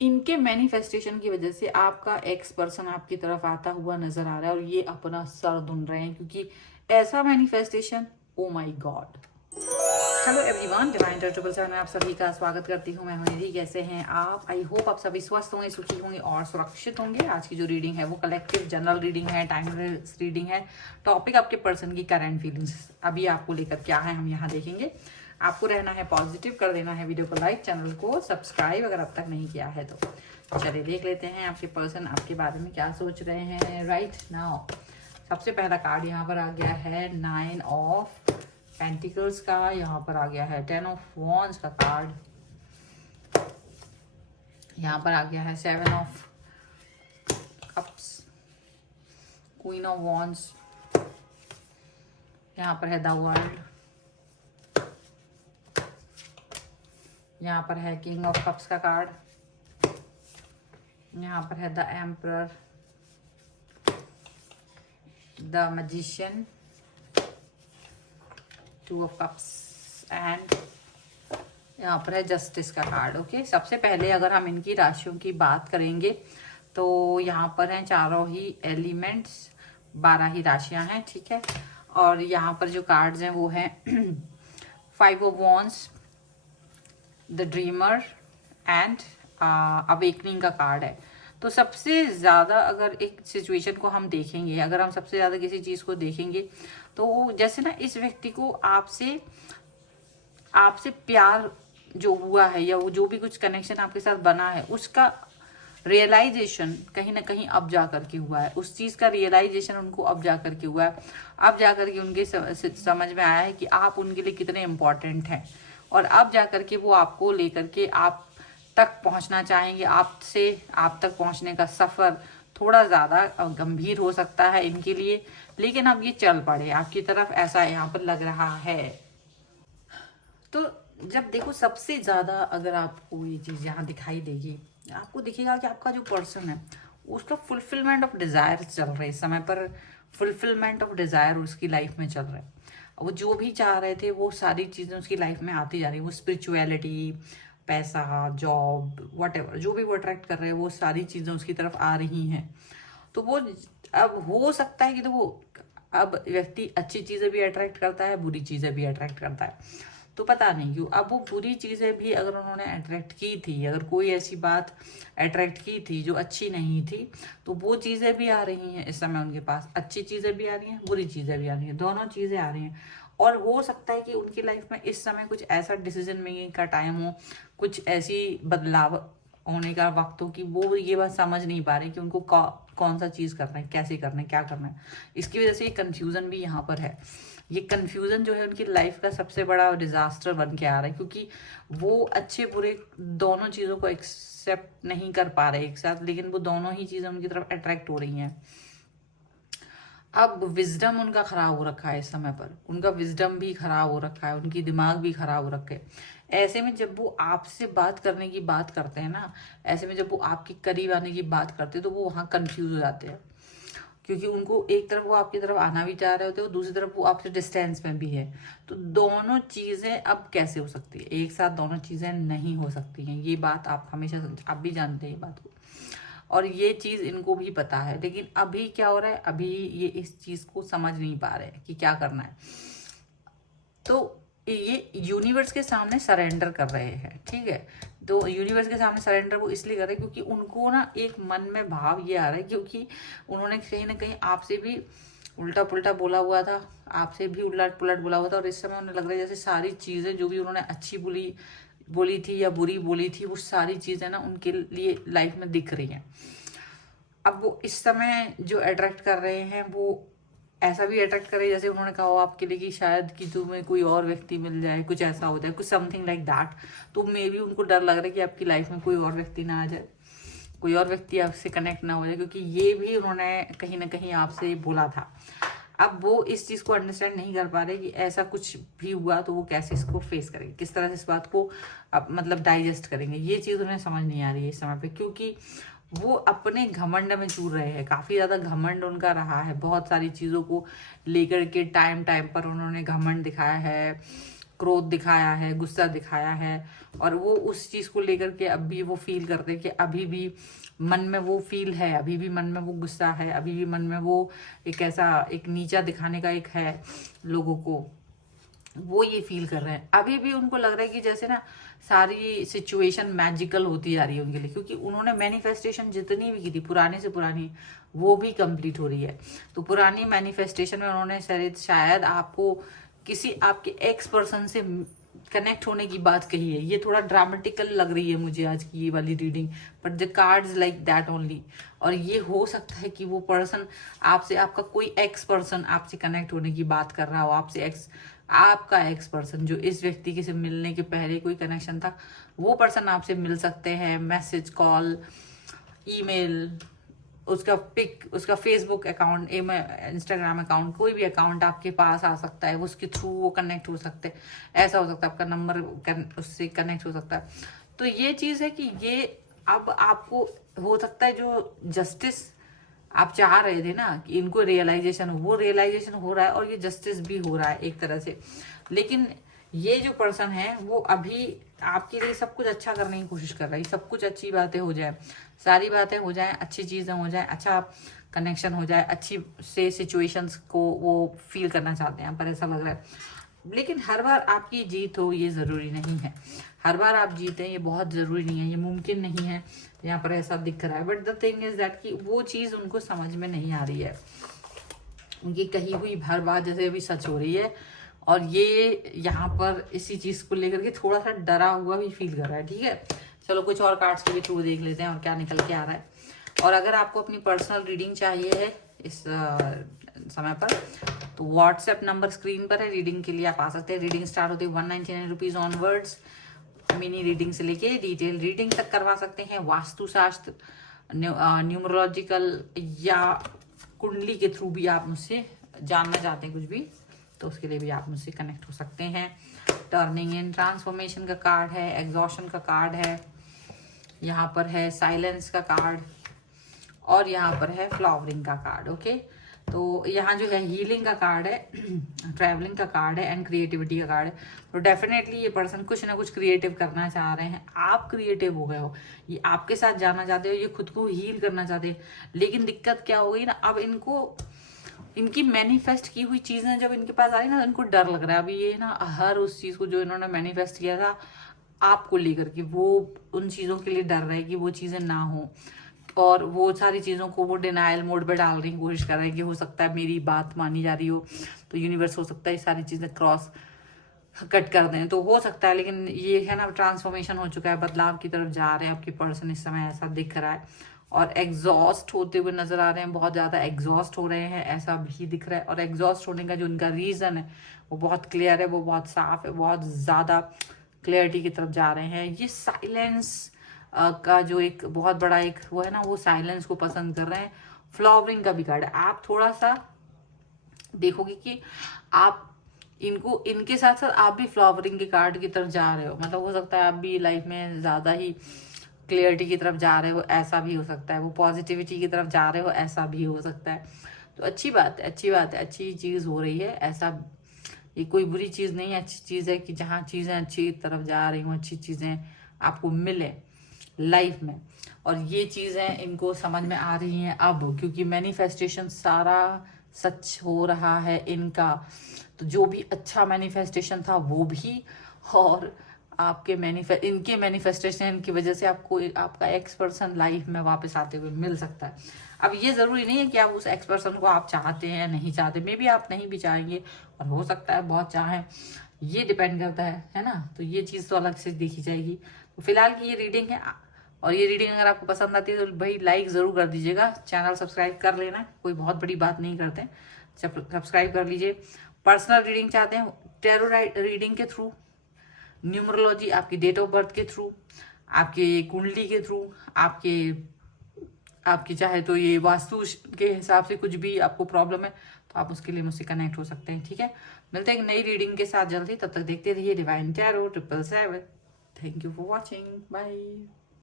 इनके मैनिफेस्टेशन की वजह से आपका एक्स पर्सन आपकी तरफ आता हुआ नजर आ रहा है और ये अपना सर धुन रहे हैं, क्योंकि ऐसा manifestation, oh my God. Hello everyone, divine triple seven में आप सभी का स्वागत करती हूँ। मैं हूं निधि। कैसे हैं आप? आई होप आप सभी स्वस्थ होंगे, सुखी होंगे और सुरक्षित होंगे। आज की जो रीडिंग है वो कलेक्टिव जनरल रीडिंग है, टाइमलेस रीडिंग है। टॉपिक आपके पर्सन की करंट फीलिंग्स अभी आपको लेकर क्या है हम यहाँ देखेंगे। आपको रहना है पॉजिटिव, कर देना है वीडियो को लाइक, चैनल को सब्सक्राइब अगर अब तक नहीं किया है तो। चलिए देख लेते हैं आपके पर्सन आपके बारे में क्या सोच रहे हैं राइट नाउ। सबसे पहला कार्ड यहाँ पर आ गया है 9 ऑफ पेंटिकल्स का। यहाँ पर आ गया है 10 ऑफ वॉन्ड्स का कार्ड। यहाँ पर आ गया है 7 of cups, queen of wands. यहाँ पर है द वर्ल्ड। यहाँ पर है किंग ऑफ कप्स का कार्ड। यहाँ पर है the emperor, the magician, 2 of cups and यहाँ पर है जस्टिस का कार्ड। ओके, सबसे पहले अगर हम इनकी राशियों की बात करेंगे तो यहाँ पर हैं चारों ही एलिमेंट्स, 12 ही राशियां हैं, ठीक है। और यहाँ पर जो कार्ड्स हैं वो हैं 5 of wands, the dreamer and awakening का कार्ड है। तो सबसे ज़्यादा अगर एक सिचुएशन को हम देखेंगे, अगर हम सबसे ज़्यादा किसी चीज़ को देखेंगे तो जैसे ना इस व्यक्ति को आपसे आपसे प्यार जो हुआ है या वो जो भी कुछ कनेक्शन आपके साथ बना है उसका रियलाइजेशन कहीं ना कहीं अब जा करके हुआ है। उस चीज़ का रियलाइजेशन उनको अब जा करके हुआ है। अब जा करके उनके समझ में आया है कि आप उनके लिए कितने इम्पोर्टेंट हैं, और अब जा करके वो आपको लेकर के आप तक पहुंचना चाहेंगे। आपसे आप तक पहुंचने का सफ़र थोड़ा ज़्यादा गंभीर हो सकता है इनके लिए, लेकिन अब ये चल पड़े आपकी तरफ, ऐसा यहाँ पर लग रहा है। तो जब देखो सबसे ज़्यादा अगर आपको ये चीज़ यहाँ दिखाई देगी, आपको दिखेगा कि आपका जो पर्सन है उसका फुलफिलमेंट ऑफ डिज़ायर चल रहा है इस समय पर। फुलफिलमेंट ऑफ डिज़ायर उसकी लाइफ में चल रहा है। वो जो भी चाह रहे थे वो सारी चीज़ें उसकी लाइफ में आती जा रही है। वो स्पिरिचुअलिटी, पैसा, जॉब, वट जो भी वो अट्रैक्ट कर रहे हैं वो सारी चीज़ें उसकी तरफ आ रही हैं। तो वो अब हो सकता है कि तो वो अब व्यक्ति अच्छी चीज़ें भी अट्रैक्ट करता है, बुरी चीज़ें भी अट्रैक्ट करता है। तो पता नहीं क्यों अब वो बुरी चीज़ें भी अगर उन्होंने अट्रैक्ट की थी, अगर कोई ऐसी बात अट्रैक्ट की थी जो अच्छी नहीं थी, तो वो चीज़ें भी आ रही हैं इस समय उनके पास। अच्छी चीज़ें भी आ रही हैं, बुरी चीज़ें भी आ रही हैं, दोनों चीज़ें आ रही हैं। और हो सकता है कि उनकी लाइफ में इस समय कुछ ऐसा डिसीजन मेकिंग का टाइम हो, कुछ ऐसी बदलाव होने का वक्त हो कि वो ये बात समझ नहीं पा रहे कि उनको कौन सा चीज़ करना है, कैसे करना है, क्या करना है। इसकी वजह से ये कन्फ्यूज़न भी यहाँ पर है। ये कन्फ्यूज़न जो है उनकी लाइफ का सबसे बड़ा डिज़ास्टर बन के आ रहा है, क्योंकि वो अच्छे बुरे दोनों चीज़ों को एक्सेप्ट नहीं कर पा रहे एक साथ, लेकिन वो दोनों ही चीज़ें उनकी तरफ अट्रैक्ट हो रही हैं। अब विजडम उनका खराब हो रखा है इस समय पर, उनका विजडम भी खराब हो रखा है, उनकी दिमाग भी खराब हो रखे। ऐसे में जब वो आपसे बात करने की बात करते हैं ना, ऐसे में जब वो आपके करीब आने की बात करते हैं तो वो वहाँ कंफ्यूज हो जाते हैं, क्योंकि उनको एक तरफ वो आपकी तरफ आना भी चाह रहे होते हैं, दूसरी तरफ वो आपसे डिस्टेंस में भी है। तो दोनों चीज़ें अब कैसे हो सकती है एक साथ? दोनों चीज़ें नहीं हो सकती हैं, ये बात आप हमेशा आप भी जानते हैं ये बात को, और ये चीज़ इनको भी पता है। लेकिन अभी क्या हो रहा है, अभी ये इस चीज़ को समझ नहीं पा रहे कि क्या करना है। तो ये यूनिवर्स के सामने सरेंडर कर रहे हैं, ठीक है। तो यूनिवर्स के सामने सरेंडर वो इसलिए कर रहे हैं क्योंकि उनको ना एक मन में भाव ये आ रहा है, क्योंकि उन्होंने कहीं ना कहीं आपसे भी उल्टा पुल्टा बोला हुआ था, आपसे भी उलट पुलट बोला हुआ था, और इस समय उन्हें लग रहा है जैसे सारी चीज़ें जो भी उन्होंने अच्छी बोली थी या बुरी बोली थी, वो सारी चीज़ें ना उनके लिए लाइफ में दिख रही हैं। अब वो इस समय जो अट्रैक्ट कर रहे हैं वो ऐसा भी अट्रैक्ट करे जैसे उन्होंने कहा हो आपके लिए कि शायद कि तुम्हें कोई और व्यक्ति मिल जाए, कुछ ऐसा हो जाए, कुछ समथिंग लाइक दैट। तो मे भी उनको डर लग रहा है कि आपकी लाइफ में कोई और व्यक्ति ना आ जाए, कोई और व्यक्ति आपसे कनेक्ट ना हो जाए, क्योंकि ये भी उन्होंने कहीं ना कहीं आपसे बोला था। अब वो इस चीज़ को अंडरस्टैंड नहीं कर पा रहे कि ऐसा कुछ भी हुआ तो वो कैसे इसको फेस करेंगे, किस तरह से इस बात को मतलब डाइजेस्ट करेंगे। ये चीज़ उन्हें समझ नहीं आ रही है इस समय पे, क्योंकि वो अपने घमंड में चूर रहे हैं। काफ़ी ज़्यादा घमंड उनका रहा है, बहुत सारी चीज़ों को लेकर के टाइम टाइम पर उन्होंने घमंड दिखाया है। क्रोध दिखाया है, गुस्सा दिखाया है, और वो उस चीज को लेकर के अभी वो फील करते हैं कि अभी भी मन में वो फील है, अभी भी मन में वो गुस्सा है, अभी भी मन में वो एक ऐसा एक नीचा दिखाने का एक है लोगों को, वो ये फील कर रहे हैं। अभी भी उनको लग रहा है कि जैसे ना सारी सिचुएशन मैजिकल होती जा रही है उनके लिए, क्योंकि उन्होंने मैनिफेस्टेशन जितनी भी की थी पुरानी से पुरानी, वो भी कंप्लीट हो रही है। तो पुरानी मैनिफेस्टेशन में उन्होंने शायद आपको किसी आपके एक्स पर्सन से कनेक्ट होने की बात कही है। ये थोड़ा ड्रामेटिकल लग रही है मुझे आज की ये वाली reading, but the cards like that only. और ये हो सकता है कि वो पर्सन आपसे, आपका कोई एक्स पर्सन आपसे कनेक्ट होने की बात कर रहा हो, आपका एक्स पर्सन जो इस व्यक्ति के से मिलने के पहले कोई कनेक्शन था, वो पर्सन आपसे मिल सकते हैं। मैसेज, कॉल, ईमेल, उसका पिक, उसका फेसबुक अकाउंट, इंस्टाग्राम अकाउंट, कोई भी अकाउंट आपके पास आ सकता है, उसके थ्रू वो कनेक्ट हो सकते हैं। ऐसा हो सकता है आपका नंबर उससे कनेक्ट हो सकता है। तो ये चीज़ है कि ये अब आपको हो सकता है जो जस्टिस आप चाह रहे थे ना कि इनको रियलाइजेशन हो, वो रियलाइजेशन हो रहा है और ये जस्टिस भी हो रहा है एक तरह से। लेकिन ये जो पर्सन है वो अभी आपके लिए सब कुछ अच्छा करने की कोशिश कर रहा है, सब कुछ अच्छी बातें हो जाए, सारी बातें हो जाए, अच्छी चीज़ें हो जाए, अच्छा कनेक्शन हो जाए, अच्छी से सिचुएशंस को वो फील करना चाहते हैं, पर ऐसा लग रहा है। लेकिन हर बार आपकी जीत हो ये ज़रूरी नहीं है, हर बार आप जीतें ये बहुत ज़रूरी नहीं है, ये मुमकिन नहीं है, यहाँ पर ऐसा दिख रहा है। But the thing is that कि वो चीज़ उनको समझ में नहीं आ रही है, उनकी कही हुई हर बात जैसे अभी सच हो रही है, और ये यहाँ पर इसी चीज़ को लेकर के थोड़ा सा डरा हुआ भी फील कर रहा है। ठीक है, चलो कुछ और कार्ड्स के भी थ्रू देख लेते हैं और क्या निकल के आ रहा है। और अगर आपको अपनी पर्सनल रीडिंग चाहिए है इस समय पर, तो व्हाट्सएप नंबर स्क्रीन पर है, रीडिंग के लिए आप आ सकते हैं। रीडिंग स्टार्ट होती है 199 रुपीज़ ऑनवर्ड्स। मिनी रीडिंग से लेके डिटेल रीडिंग तक करवा सकते हैं। वास्तुशास्त्र, न्यूमरोलॉजिकल या कुंडली के थ्रू भी आप मुझसे जानना चाहते हैं कुछ भी, तो उसके लिए भी आप मुझसे कनेक्ट हो सकते हैं। टर्निंग इन ट्रांसफॉर्मेशन का कार्ड है, एग्जॉशन का कार्ड है, यहाँ पर है साइलेंस का कार्ड, और यहाँ पर है फ्लावरिंग का कार्ड। ओके, तो यहाँ जो है हीलिंग का कार्ड है, ट्रैवलिंग का कार्ड है, एंड क्रिएटिविटी का कार्ड है। तो डेफिनेटली ये पर्सन कुछ ना कुछ क्रिएटिव करना चाह रहे हैं। आप क्रिएटिव हो गए हो, ये आपके साथ जाना चाहते हो, ये खुद को हील करना चाहते हैं। लेकिन दिक्कत क्या हो गई ना, अब इनको इनकी मैनिफेस्ट की हुई चीज़ें जब इनके पास आई ना, तो इनको डर लग रहा है। अभी ये ना हर उस चीज़ को जो इन्होंने मैनिफेस्ट किया था आपको लेकर के, वो उन चीज़ों के लिए डर रहा है कि वो चीज़ें ना हो, और वो सारी चीज़ों को वो डिनाइल मोड पे डालने की कोशिश कर रहे हैं कि हो सकता है मेरी बात मानी जा रही हो, तो यूनिवर्स हो सकता है ये सारी चीज़ें क्रॉस कट कर दें, तो हो सकता है। लेकिन ये है ना, ट्रांसफॉर्मेशन हो चुका है, बदलाव की तरफ जा रहे हैं आपके पर्सन इस समय, ऐसा दिख रहा है। और एग्जॉस्ट होते हुए नजर आ रहे हैं, बहुत ज़्यादा एग्जॉस्ट हो रहे हैं, ऐसा भी दिख रहा है। और एग्जॉस्ट होने का जो उनका रीज़न है वो बहुत क्लियर है, वो बहुत साफ है, बहुत ज़्यादा क्लियरिटी की तरफ जा रहे हैं। ये साइलेंस का जो एक बहुत बड़ा एक वो है ना, वो साइलेंस को पसंद कर रहे हैं। फ्लावरिंग का भी कार्ड है। आप थोड़ा सा देखोगे कि आप इनको, इनके साथ साथ आप भी फ्लावरिंग के कार्ड की तरफ जा रहे हो, मतलब हो सकता है आप भी लाइफ में ज़्यादा ही क्लियरिटी की तरफ जा रहे हो, ऐसा भी हो सकता है। वो पॉजिटिविटी की तरफ जा रहे हो, ऐसा भी हो सकता है। तो अच्छी बात है, अच्छी बात है, अच्छी चीज़ हो रही है। ऐसा ये कोई बुरी चीज़ नहीं है, अच्छी चीज़ है कि जहाँ चीज़ें अच्छी तरफ जा रही हूँ, अच्छी चीज़ें आपको मिले लाइफ में। और ये चीज़ें इनको समझ में आ रही हैं अब, क्योंकि मैनिफेस्टेशन सारा सच हो रहा है इनका। तो जो भी अच्छा मैनिफेस्टेशन था वो भी, और आपके इनके मैनिफेस्टेशन की वजह से आपको आपका एक्स पर्सन लाइफ में वापस आते हुए मिल सकता है। अब ये ज़रूरी नहीं है कि आप उस एक्स पर्सन को आप चाहते हैं या नहीं चाहते, मे बी आप नहीं भी चाहेंगे, और हो सकता है बहुत चाहें, ये डिपेंड करता है ना। तो ये चीज़ तो अलग से देखी जाएगी। तो फिलहाल की ये रीडिंग है, और ये रीडिंग अगर आपको पसंद आती है तो भाई लाइक ज़रूर कर दीजिएगा, चैनल सब्सक्राइब कर लेना, कोई बहुत बड़ी बात नहीं करते, सब्सक्राइब कर लीजिए। पर्सनल रीडिंग चाहते हैं, टैरो रीडिंग के थ्रू, न्यूमरोलॉजी आपकी डेट ऑफ बर्थ के थ्रू, आपके कुंडली के थ्रू, आपकी चाहे तो ये वास्तु के हिसाब से कुछ भी आपको प्रॉब्लम है तो आप उसके लिए मुझसे कनेक्ट हो सकते हैं। ठीक है, मिलते हैं एक नई रीडिंग के साथ जल्दी, तब तक देखते रहिए divine tarot 777। Thank you for watching, bye.